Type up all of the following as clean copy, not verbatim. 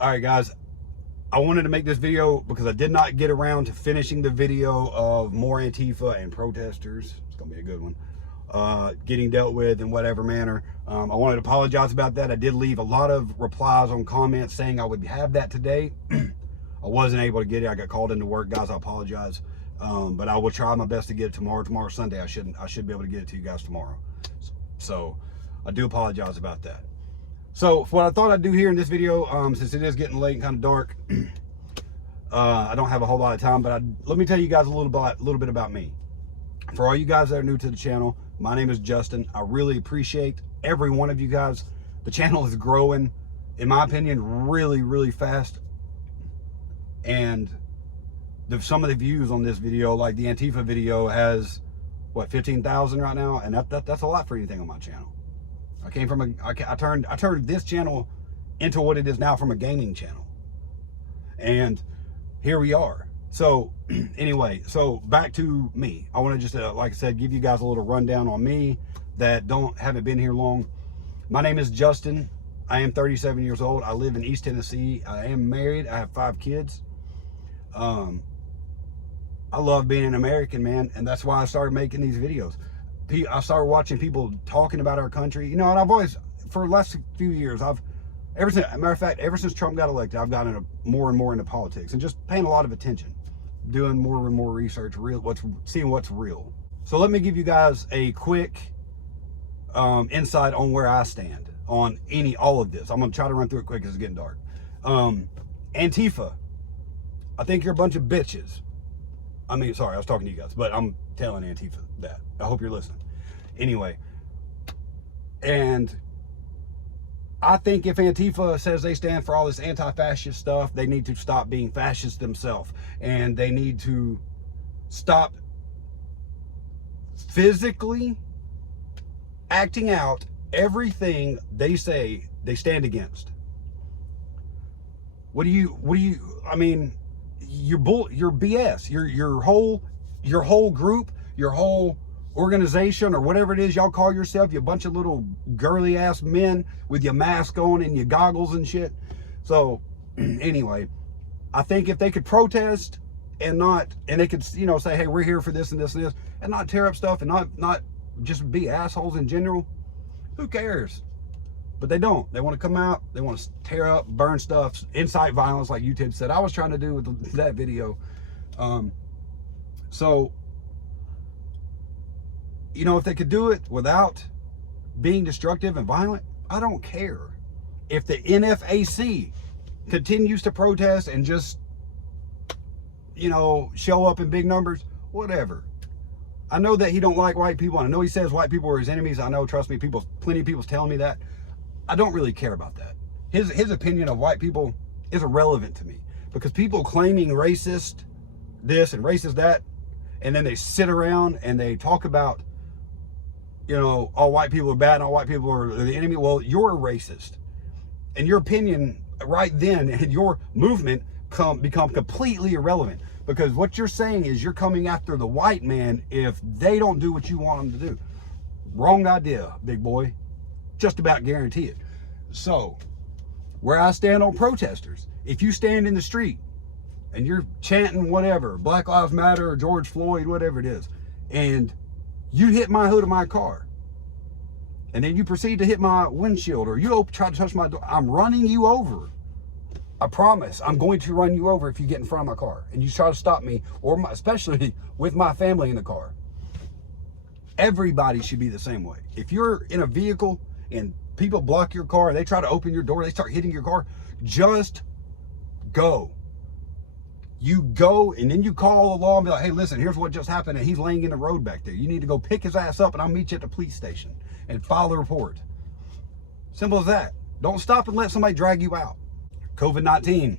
All right, guys. I wanted to make this video because I did not get around to finishing the video of more Antifa and protesters. It's going to be a good one. Getting dealt with in whatever manner. I wanted to apologize about that. I did leave a lot of replies on comments saying I would have that today. I wasn't able to get it. I got called into work, guys. I apologize. But I will try my best to get it tomorrow. Tomorrow's Sunday. I should be able to get it to you guys tomorrow. So I do apologize about that. So what I thought I'd do here in this video, since it is getting late and kind of dark, I don't have a whole lot of time, but let me tell you guys a little bit about me. For all you guys that are new to the channel, my name is Justin. I really appreciate every one of you guys. The channel is growing, in my opinion, really, really fast. And some of the views on this video, like the Antifa video, has what, 15,000 right now, and that's a lot for anything on my channel. I came from I turned this channel into what it is now from a gaming channel, and here we are. So anyway, so back to me. I want to just like I said, give you guys a little rundown on me that haven't been here long. My name is Justin. I am 37 years old. I live in East Tennessee. I am married. I have 5 kids. I love being an American, man, and that's why I started making these videos. I started watching people talking about our country, you know, and I've always, for the last few years, ever since Trump got elected, I've gotten more and more into politics and just paying a lot of attention, doing more and more research, seeing what's real. So let me give you guys a quick insight on where I stand on all of this. I'm gonna try to run through it quick because it's getting dark. Antifa, I think you're a bunch of bitches. I mean, sorry, I was talking to you guys, but I'm telling Antifa that. I hope you're listening. Anyway, and I think if Antifa says they stand for all this anti-fascist stuff, they need to stop being fascists themselves. And they need to stop physically acting out everything they say they stand against. I mean, you're BS. Your whole group, your whole organization, or whatever it is y'all call yourself, you bunch of little girly ass men with your mask on and your goggles and shit. So anyway, I think if they could protest and they could, you know, say, hey, we're here for this and this and this, and not tear up stuff and not just be assholes in general, who cares? But they don't. They want to come out, they want to tear up, burn stuff, incite violence, like YouTube said I was trying to do with that video. So, you know, if they could do it without being destructive and violent, I don't care. If the NFAC continues to protest and just, you know, show up in big numbers, whatever. I know that he don't like white people. I know he says white people are his enemies. I know, trust me, plenty of people's telling me that. I don't really care about that. His opinion of white people is irrelevant to me, because people claiming racist this and racist that, and then they sit around and they talk about, you know, all white people are bad and all white people are the enemy. Well, you're a racist, and your opinion right then and your movement become completely irrelevant, because what you're saying is you're coming after the white man if they don't do what you want them to do. Wrong idea, big boy. Just about guarantee it. So, where I stand on protesters, if you stand in the street and you're chanting whatever, Black Lives Matter or George Floyd, whatever it is, and you hit my hood of my car, and then you proceed to hit my windshield, or you try to touch my door, I'm running you over. I promise I'm going to run you over if you get in front of my car and you try to stop me, or especially with my family in the car. Everybody should be the same way. If you're in a vehicle and people block your car, they try to open your door, they start hitting your car, just go. You go, and then you call the law and be like, hey, listen, here's what just happened, and he's laying in the road back there. You need to go pick his ass up, and I'll meet you at the police station and file the report. Simple as that. Don't stop and let somebody drag you out. COVID-19,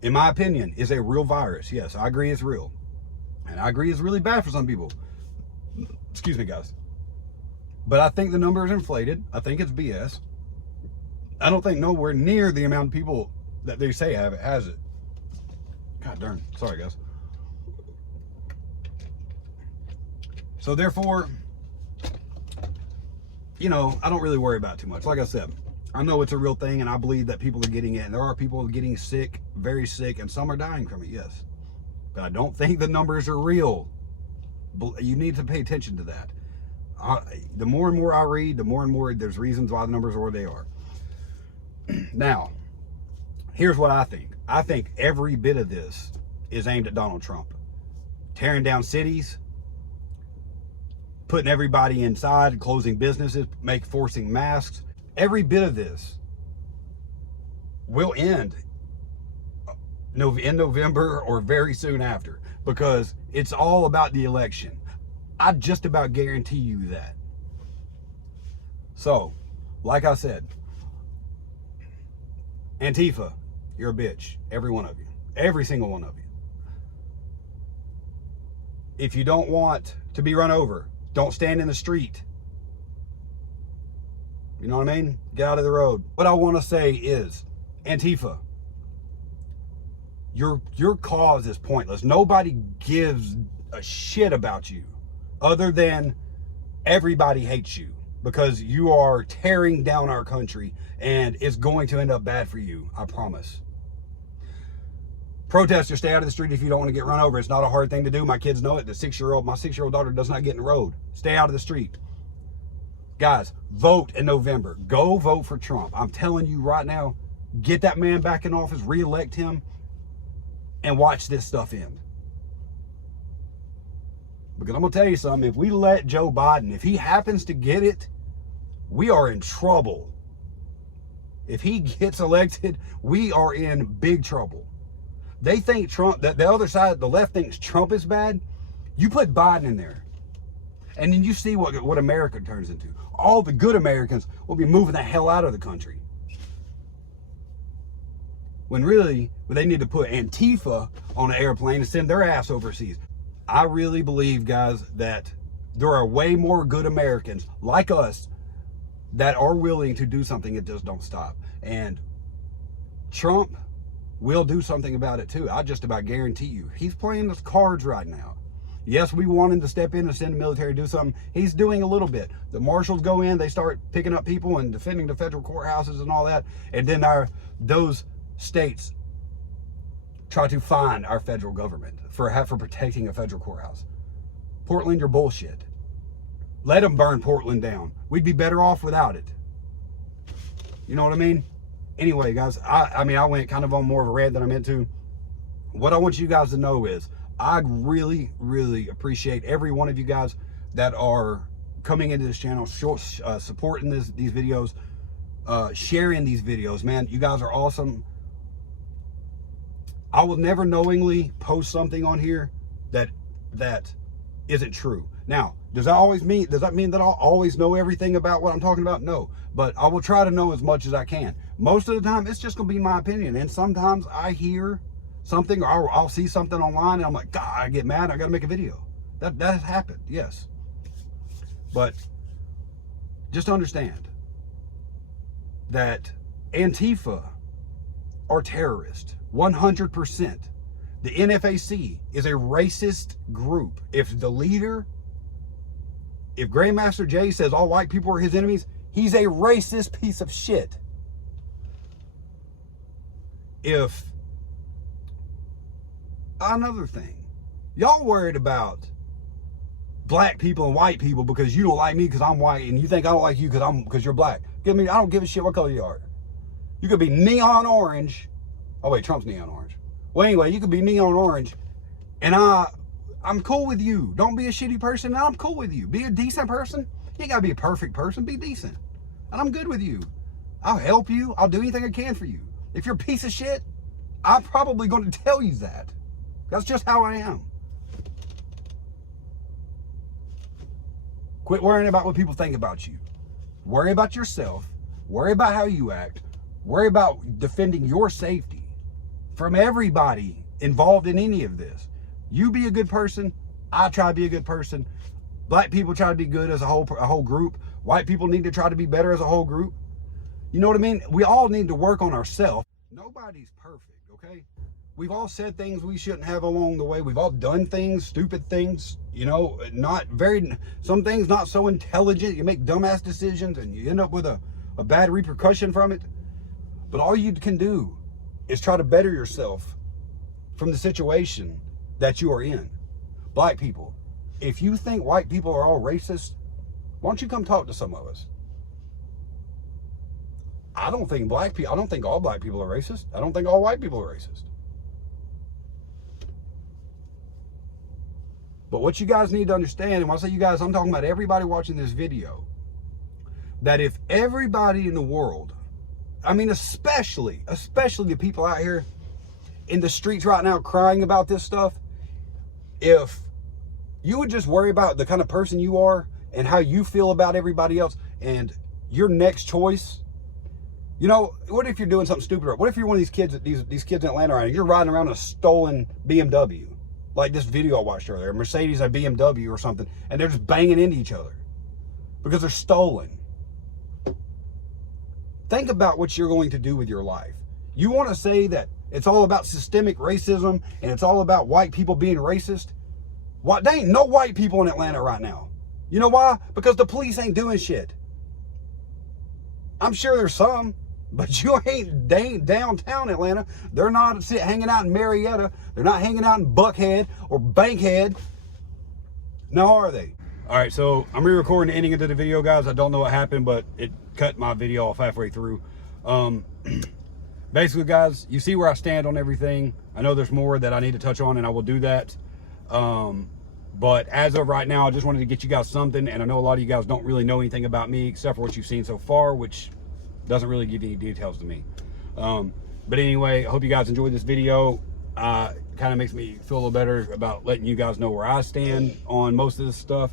in my opinion, is a real virus. Yes, I agree it's real. And I agree it's really bad for some people. Excuse me, guys. But I think the number is inflated. I think it's BS. I don't think nowhere near the amount of people that they say have it has it. God darn. Sorry, guys. So therefore, you know, I don't really worry about it too much. Like I said, I know it's a real thing, and I believe that people are getting it, and there are people getting sick, very sick, and some are dying from it, yes. But I don't think the numbers are real. You need to pay attention to that. The more and more I read, the more and more there's reasons why the numbers are where they are. Now, here's what I think. I think every bit of this is aimed at Donald Trump. Tearing down cities, putting everybody inside, closing businesses, forcing masks. Every bit of this will end in November or very soon after, because it's all about the election. I just about guarantee you that. So, like I said, Antifa, you're a bitch. Every one of you. Every single one of you. If you don't want to be run over, don't stand in the street. You know what I mean? Get out of the road. What I want to say is, Antifa, your cause is pointless. Nobody gives a shit about you other than everybody hates you because you are tearing down our country, and it's going to end up bad for you. I promise. Protesters, stay out of the street if you don't want to get run over. It's not a hard thing to do. My kids know it. My 6-year-old daughter does not get in the road. Stay out of the street. Guys, vote in November. Go vote for Trump. I'm telling you right now, get that man back in office, re-elect him, and watch this stuff end. Because I'm going to tell you something. If we let Joe Biden, if he happens to get it, we are in trouble. If he gets elected, we are in big trouble. They think Trump, that the other side, the left thinks Trump is bad. You put Biden in there, and then you see what America turns into. All the good Americans will be moving the hell out of the country. When really, they need to put Antifa on an airplane and send their ass overseas. I really believe, guys, that there are way more good Americans like us that are willing to do something that just don't stop. And Trump will do something about it too. I just about guarantee you. He's playing his cards right now. Yes, we want him to step in and send the military to do something. He's doing a little bit. The marshals go in, they start picking up people and defending the federal courthouses and all that. And then those states try to fine our federal government for protecting a federal courthouse. Portland, you're bullshit. Let them burn Portland down. We'd be better off without it. You know what I mean? Anyway, guys, I went kind of on more of a rant than I meant to. What I want you guys to know is I really, really appreciate every one of you guys that are coming into this channel, supporting these videos, sharing these videos. Man, you guys are awesome. I will never knowingly post something on here that isn't true. Now, does that mean that I'll always know everything about what I'm talking about? No, but I will try to know as much as I can. Most of the time, it's just going to be my opinion. And sometimes I hear something, or I'll see something online, and I'm like, God, I get mad. I got to make a video. That has happened, yes. But just understand that Antifa are terrorists, 100%. The NFAC is a racist group. If Grandmaster Jay says all white people are his enemies, he's a racist piece of shit. Another thing, y'all worried about black people and white people because you don't like me because I'm white, and you think I don't like you because you're black. I don't give a shit what color you are. You could be neon orange. Oh wait, Trump's neon orange. Well, anyway, you could be neon orange, and I'm cool with you. Don't be a shitty person, and I'm cool with you. Be a decent person. You ain't gotta be a perfect person. Be decent, and I'm good with you. I'll help you. I'll do anything I can for you. If you're a piece of shit, I'm probably going to tell you that. That's just how I am. Quit worrying about what people think about you. Worry about yourself. Worry about how you act. Worry about defending your safety from everybody involved in any of this. You be a good person. I try to be a good person. Black people try to be good as a whole group. White people need to try to be better as a whole group. You know what I mean? We all need to work on ourselves. Nobody's perfect, okay? We've all said things we shouldn't have along the way. We've all done things, stupid things, you know, some things not so intelligent. You make dumbass decisions and you end up with a a bad repercussion from it. But all you can do is try to better yourself from the situation that you are in. Black people, if you think white people are all racist, why don't you come talk to some of us? I don't think all black people are racist. I don't think all white people are racist. But what you guys need to understand, and when I say you guys, I'm talking about everybody watching this video, that if everybody in the world, I mean, especially the people out here in the streets right now crying about this stuff, if you would just worry about the kind of person you are and how you feel about everybody else and your next choice. You know, what if you're doing something stupid? What if you're one of these kids, these kids in Atlanta, and you're riding around in a stolen BMW, like this video I watched earlier, a Mercedes, a BMW or something, and they're just banging into each other because they're stolen. Think about what you're going to do with your life. You want to say that it's all about systemic racism and it's all about white people being racist? What? There ain't no white people in Atlanta right now. You know why? Because the police ain't doing shit. I'm sure there's some, but they ain't downtown Atlanta. They're not hanging out in Marietta. They're not hanging out in Buckhead or Bankhead. No, are they? All right, so I'm re-recording the ending of the video, guys. I don't know what happened, but it cut my video off halfway through. Basically, guys, you see where I stand on everything. I know there's more that I need to touch on, and I will do that. But as of right now, I just wanted to get you guys something, and I know a lot of you guys don't really know anything about me except for what you've seen so far, which doesn't really give you any details to me. But anyway, I hope you guys enjoyed this video. Kind of makes me feel a little better about letting you guys know where I stand on most of this stuff.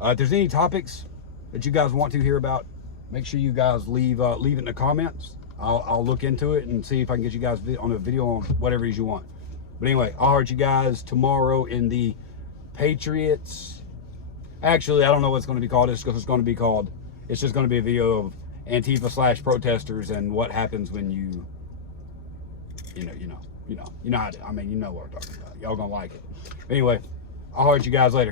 If there's any topics that you guys want to hear about, make sure you guys leave it in the comments. I'll look into it and see if I can get you guys on a video on whatever it is you want. But anyway, I'll hear you guys tomorrow in the Patriots. Actually, I don't know what it's going to be called. It's just going to be a video of Antifa / protesters and what happens when you know how I mean, you know what I'm talking about. Y'all gonna like it. Anyway, I'll hear you guys later.